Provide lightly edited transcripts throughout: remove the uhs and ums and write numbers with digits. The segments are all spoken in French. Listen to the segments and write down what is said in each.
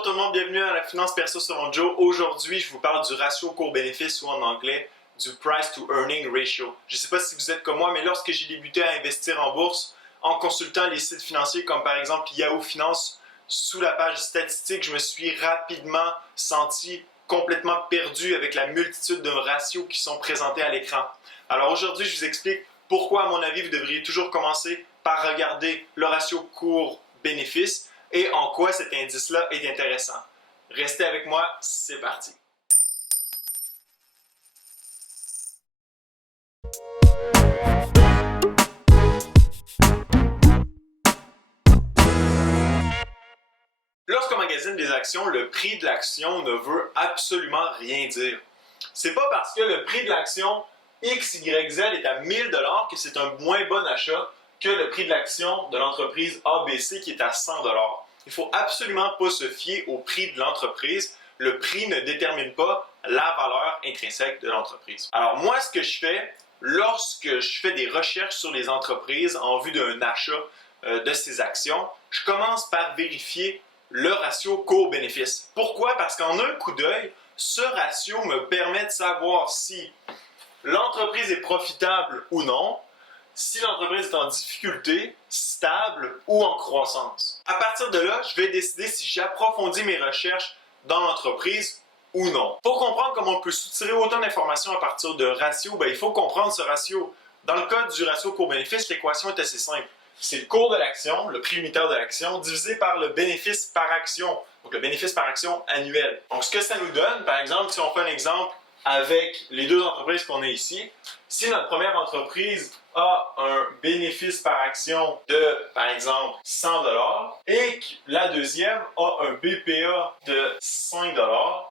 Bonjour tout le monde, bienvenue à la Finance Perso sur Joe. Aujourd'hui, je vous parle du ratio cours-bénéfice ou en anglais du Price to Earning Ratio. Je ne sais pas si vous êtes comme moi, mais lorsque j'ai débuté à investir en bourse, en consultant les sites financiers comme par exemple Yahoo Finance, sous la page statistique, je me suis rapidement senti complètement perdu avec la multitude de ratios qui sont présentés à l'écran. Alors aujourd'hui, je vous explique pourquoi, à mon avis, vous devriez toujours commencer par regarder le ratio cours-bénéfice et en quoi cet indice-là est intéressant. Restez avec moi, c'est parti! Lorsqu'on magasine des actions, le prix de l'action ne veut absolument rien dire. C'est pas parce que le prix de l'action XYZ est à 1000 $ que c'est un moins bon achat que le prix de l'action de l'entreprise ABC qui est à 100 $. Il ne faut absolument pas se fier au prix de l'entreprise. Le prix ne détermine pas la valeur intrinsèque de l'entreprise. Alors moi, ce que je fais lorsque je fais des recherches sur les entreprises en vue d'un achat de ces actions, je commence par vérifier le ratio cours-bénéfice. Pourquoi? Parce qu'en un coup d'œil, ce ratio me permet de savoir si l'entreprise est profitable ou non, si l'entreprise est en difficulté, stable ou en croissance. À partir de là, je vais décider si j'approfondis mes recherches dans l'entreprise ou non. Pour comprendre comment on peut soutirer autant d'informations à partir de ratios, il faut comprendre ce ratio. Dans le cas du ratio cours-bénéfice, l'équation est assez simple. C'est le cours de l'action, le prix unitaire de l'action, divisé par le bénéfice par action, donc le bénéfice par action annuel. Donc ce que ça nous donne, par exemple, si on fait un exemple avec les deux entreprises qu'on a ici, si notre première entreprise a un bénéfice par action de, par exemple, 100 $ et que la deuxième a un BPA de 5 $,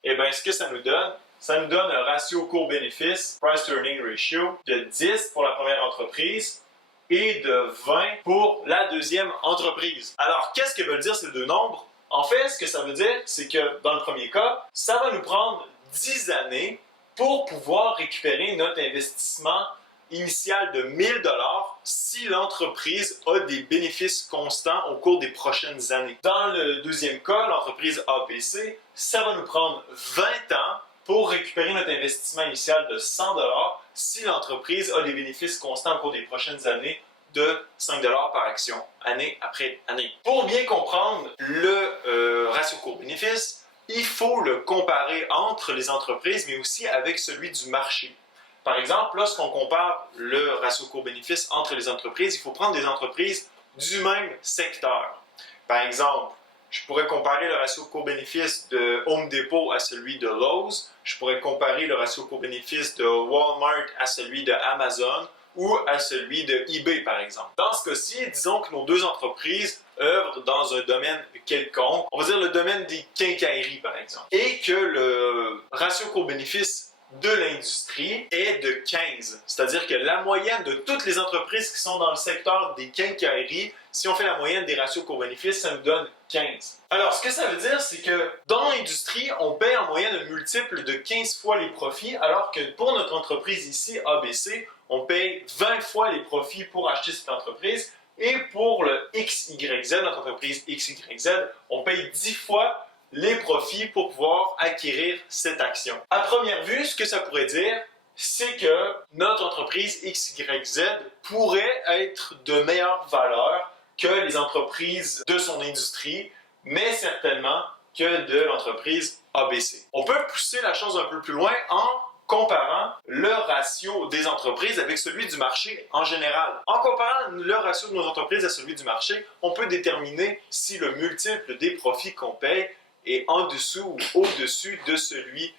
et bien ce que ça nous donne un ratio cours-bénéfice, Price to Earning Ratio, de 10 pour la première entreprise et de 20 pour la deuxième entreprise. Alors, qu'est-ce que veulent dire ces deux nombres? En fait, ce que ça veut dire, c'est que dans le premier cas, ça va nous prendre 10 années pour pouvoir récupérer notre investissement initial de 1000 $ si l'entreprise a des bénéfices constants au cours des prochaines années. Dans le deuxième cas, l'entreprise ABC, ça va nous prendre 20 ans pour récupérer notre investissement initial de 100 $ si l'entreprise a des bénéfices constants au cours des prochaines années de 5 $ par action, année après année. Pour bien comprendre le ratio cours-bénéfice, il faut le comparer entre les entreprises, mais aussi avec celui du marché. Par exemple, lorsqu'on compare le ratio cours-bénéfice entre les entreprises, il faut prendre des entreprises du même secteur. Par exemple, je pourrais comparer le ratio cours-bénéfice de Home Depot à celui de Lowe's. Je pourrais comparer le ratio cours-bénéfice de Walmart à celui de Amazon ou à celui de eBay, par exemple. Dans ce cas-ci, disons que nos deux entreprises œuvrent dans un domaine quelconque, on va dire le domaine des quincailleries, par exemple, et que le ratio cours-bénéfice de l'industrie est de 15. C'est-à-dire que la moyenne de toutes les entreprises qui sont dans le secteur des quincailleries, si on fait la moyenne des ratios cours-bénéfice, ça nous donne 15. Alors, ce que ça veut dire, c'est que dans l'industrie, on paie en moyenne un multiple de 15 fois les profits, alors que pour notre entreprise ici, ABC, on paye 20 fois les profits pour acheter cette entreprise, et pour le XYZ, notre entreprise XYZ, on paye 10 fois les profits pour pouvoir acquérir cette action. À première vue, ce que ça pourrait dire, c'est que notre entreprise XYZ pourrait être de meilleure valeur que les entreprises de son industrie, mais certainement que de l'entreprise ABC. On peut pousser la chose un peu plus loin en comparant le ratio des entreprises avec celui du marché en général. En comparant le ratio de nos entreprises à celui du marché, on peut déterminer si le multiple des profits qu'on paye est en dessous ou au-dessus de celui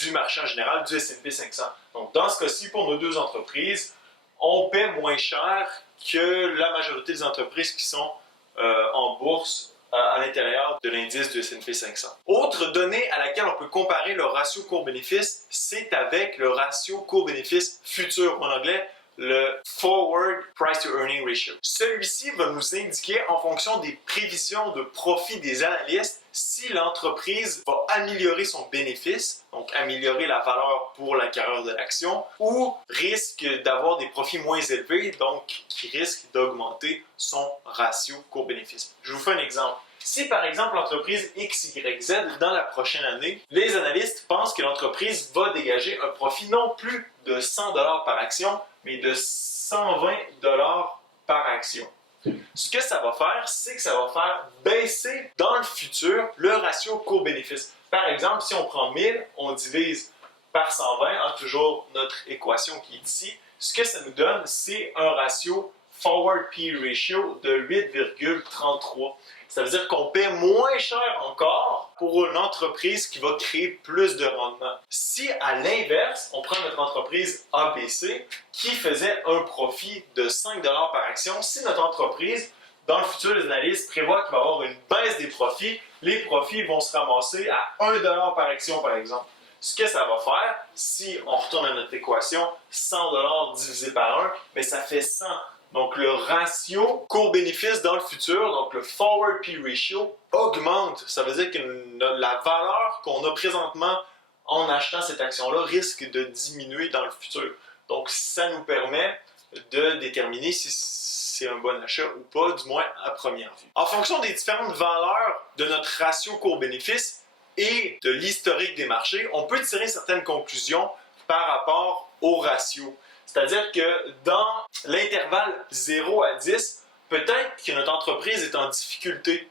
du marché en général, du S&P 500. Donc, dans ce cas-ci, pour nos deux entreprises, on paie moins cher que la majorité des entreprises qui sont en bourse à l'intérieur de l'indice du S&P 500. Autre donnée à laquelle on peut comparer le ratio cours-bénéfice, c'est avec le ratio cours-bénéfice futur, en anglais, le Forward Price to Earning Ratio. Celui-ci va nous indiquer, en fonction des prévisions de profit des analystes, si l'entreprise va améliorer son bénéfice, donc améliorer la valeur pour l'acquéreur de l'action, ou risque d'avoir des profits moins élevés, donc qui risque d'augmenter son ratio cours-bénéfice. Je vous fais un exemple. Si par exemple l'entreprise XYZ, dans la prochaine année, les analystes pensent que l'entreprise va dégager un profit non plus de 100 $ par action, mais de 120 $ par action. Ce que ça va faire, c'est que ça va faire baisser dans le futur le ratio court-bénéfice. Par exemple, si on prend 1000, on divise par 120, toujours notre équation qui est ici, ce que ça nous donne, c'est un ratio Forward P/E ratio de 8,33. Ça veut dire qu'on paie moins cher encore pour une entreprise qui va créer plus de rendement. Si, à l'inverse, on prend notre entreprise ABC qui faisait un profit de 5 $ par action, si notre entreprise, dans le futur, les analystes prévoient qu'il va y avoir une baisse des profits, les profits vont se ramasser à 1 $ par action, par exemple. Ce que ça va faire, si on retourne à notre équation, 100 $ divisé par 1, mais ça fait 100. Donc, le ratio court-bénéfice dans le futur, donc le Forward P ratio, augmente. Ça veut dire que la valeur qu'on a présentement en achetant cette action-là risque de diminuer dans le futur. Donc, ça nous permet de déterminer si c'est un bon achat ou pas, du moins à première vue. En fonction des différentes valeurs de notre ratio court-bénéfice et de l'historique des marchés, on peut tirer certaines conclusions par rapport au ratio. C'est-à-dire que dans l'intervalle 0 à 10, peut-être que notre entreprise est en difficulté.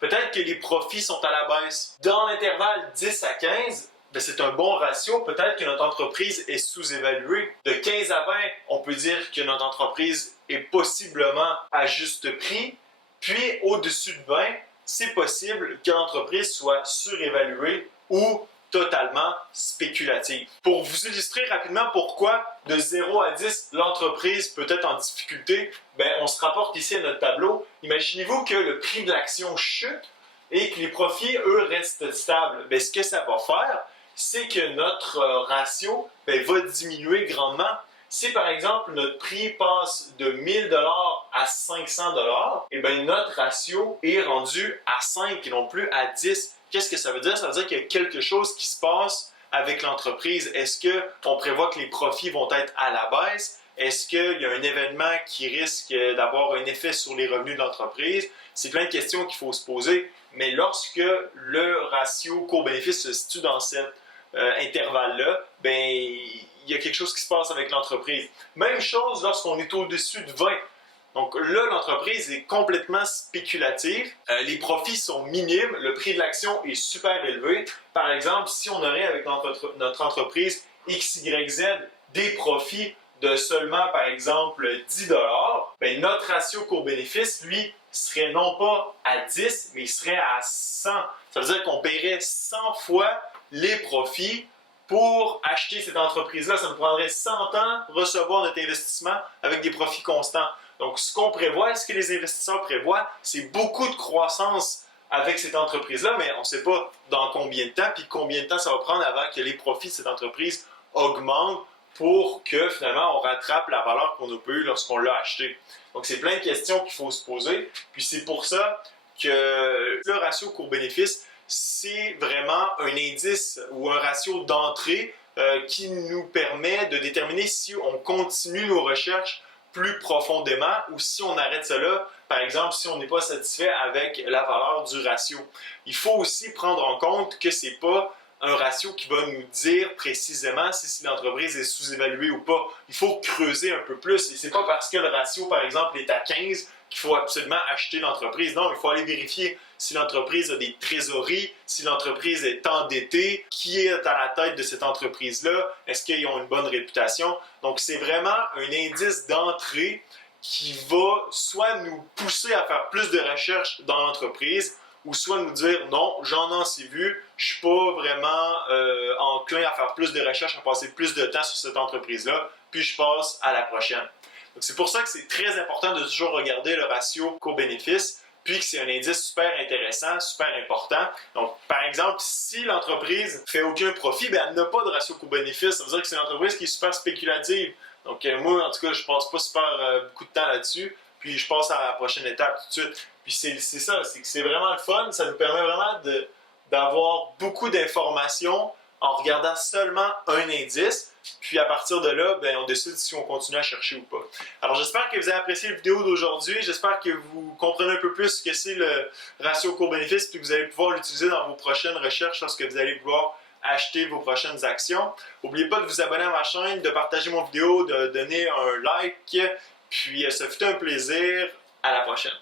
Peut-être que les profits sont à la baisse. Dans l'intervalle 10 à 15, c'est un bon ratio. Peut-être que notre entreprise est sous-évaluée. De 15 à 20, on peut dire que notre entreprise est possiblement à juste prix. Puis, au-dessus de 20, c'est possible que l'entreprise soit surévaluée ou totalement spéculative. Pour vous illustrer rapidement pourquoi de 0 à 10, l'entreprise peut être en difficulté, on se rapporte ici à notre tableau. Imaginez-vous que le prix de l'action chute et que les profits, eux, restent stables. Ce que ça va faire, c'est que notre ratio va diminuer grandement. Si par exemple notre prix passe de 1000 $ à 500 $, notre ratio est rendu à 5 et non plus à 10. Qu'est-ce que ça veut dire? Ça veut dire qu'il y a quelque chose qui se passe avec l'entreprise. Est-ce qu'on prévoit que les profits vont être à la baisse? Est-ce qu'il y a un événement qui risque d'avoir un effet sur les revenus de l'entreprise? C'est plein de questions qu'il faut se poser. Mais lorsque le ratio court-bénéfice se situe dans cet intervalle-là, il y a quelque chose qui se passe avec l'entreprise. Même chose lorsqu'on est au-dessus de 20. Donc là, l'entreprise est complètement spéculative. Les profits sont minimes. Le prix de l'action est super élevé. Par exemple, si on aurait avec notre entreprise XYZ des profits de seulement, par exemple, 10 $, notre ratio court-bénéfice, lui, serait non pas à 10, mais il serait à 100. Ça veut dire qu'on paierait 100 fois les profits pour acheter cette entreprise-là. Ça nous prendrait 100 ans recevoir notre investissement avec des profits constants. Donc, ce qu'on prévoit, ce que les investisseurs prévoient, c'est beaucoup de croissance avec cette entreprise-là, mais on ne sait pas dans combien de temps, puis combien de temps ça va prendre avant que les profits de cette entreprise augmentent pour que finalement on rattrape la valeur qu'on a pas eue lorsqu'on l'a acheté. Donc, c'est plein de questions qu'il faut se poser. Puis c'est pour ça que le ratio court-bénéfice, c'est vraiment un indice ou un ratio d'entrée qui nous permet de déterminer si on continue nos recherches plus profondément ou si on arrête cela, par exemple, si on n'est pas satisfait avec la valeur du ratio. Il faut aussi prendre en compte que ce n'est pas un ratio qui va nous dire précisément si l'entreprise est sous-évaluée ou pas. Il faut creuser un peu plus et ce n'est pas parce que le ratio, par exemple, est à 15 qu'il faut absolument acheter l'entreprise. Non, il faut aller vérifier si l'entreprise a des trésoreries, si l'entreprise est endettée, qui est à la tête de cette entreprise-là, est-ce qu'ils ont une bonne réputation. Donc, c'est vraiment un indice d'entrée qui va soit nous pousser à faire plus de recherches dans l'entreprise ou soit nous dire non, j'en ai assez vu, je ne suis pas vraiment enclin à faire plus de recherches, à passer plus de temps sur cette entreprise-là, puis je passe à la prochaine. Donc, c'est pour ça que c'est très important de toujours regarder le ratio court-bénéfice, puis que c'est un indice super intéressant, super important. Donc, par exemple, si l'entreprise ne fait aucun profit, elle n'a pas de ratio court-bénéfice. Ça veut dire que c'est une entreprise qui est super spéculative. Donc, moi, en tout cas, je ne passe pas super beaucoup de temps là-dessus, puis je passe à la prochaine étape tout de suite. Puis c'est ça, c'est que c'est vraiment le fun. Ça nous permet vraiment d'avoir beaucoup d'informations en regardant seulement un indice. Puis à partir de là, ben, on décide si on continue à chercher ou pas. Alors j'espère que vous avez apprécié la vidéo d'aujourd'hui. J'espère que vous comprenez un peu plus ce que c'est le ratio cours-bénéfice puis que vous allez pouvoir l'utiliser dans vos prochaines recherches lorsque vous allez vouloir acheter vos prochaines actions. N'oubliez pas de vous abonner à ma chaîne, de partager mon vidéo, de donner un like. Puis ça fut un plaisir. À la prochaine.